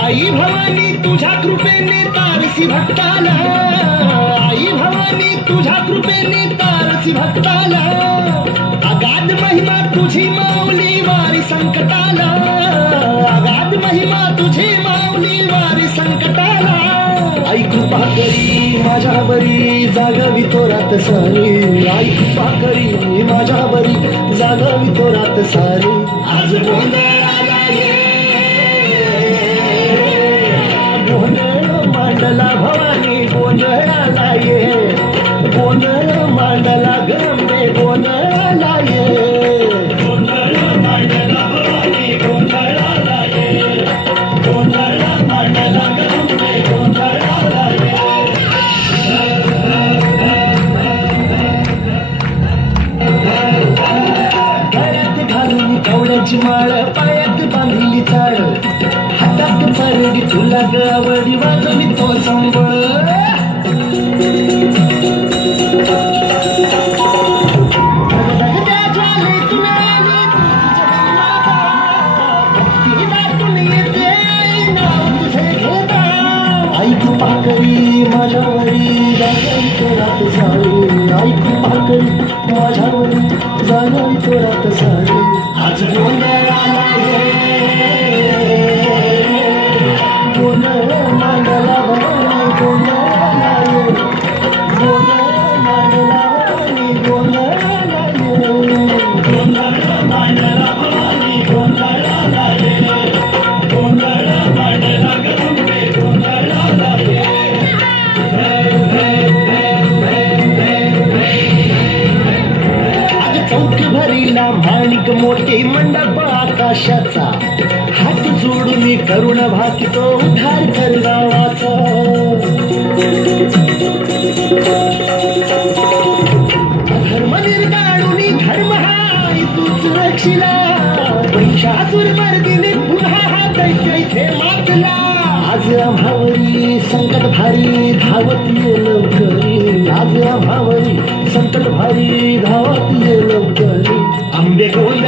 आई भवानी तुझ्या कृपेने तारसी भक्ताला, आई भवानी तुझ्या कृपेने तारसी भक्ताला, अगाध महिमा तुझी माऊली वारी संकटाला, अगाध महिमा तुझी माऊली वारी संकटाला. आई कृपा करी माझ्यावरी जागावी तो रात सारी, आई कृपा करी माझ्यावरी जागावी तो रात सारी. आज गोंधळाला गोंधळ मांडला भवानी गोंधळाला ये, गोंधळ मांडला गंगे गोंधळाला ये, गोंधळ मांडला भवानी गोंधळाला ये, गोंधळ मांडला गंगे गोंधळाला ये. गळ्यात घालून कवड्याची माळ, पायात बांधली चाळ, हातात परडी तुला गवडी वाजवी तो संबळ. आई कृपा करी माझ्यावरी जागावी तो रात सारी, आई कृपा करी माझ्यावरी जागावी तो रात सारी. आज गोंधळाला गोंधळ मांडला भवानी गोंधळाला ये, गोंधळ मांडला भवानी गोंधळाला ये, गोंधळ मांडला भवानी गोंधळाला ये, गोंधळ मांडला गंगे गोंधळाला ये. आज चौक भरीला माणिक मोठे मंडप आकाशाचा, हात जोडून करुण भाकितो उद्धार कर गावाचा. धर्म निर्दाळून धर्म हाय तूच रक्षिला, महिषासुर मर्दिनी पुन्हा हा दैत्य इथे मातला. आज आम्हावरी संकट भारी धावत ये लवकरी, आज आम्हावरी संकट भारी धावत ये लवकरी. आंबे गोल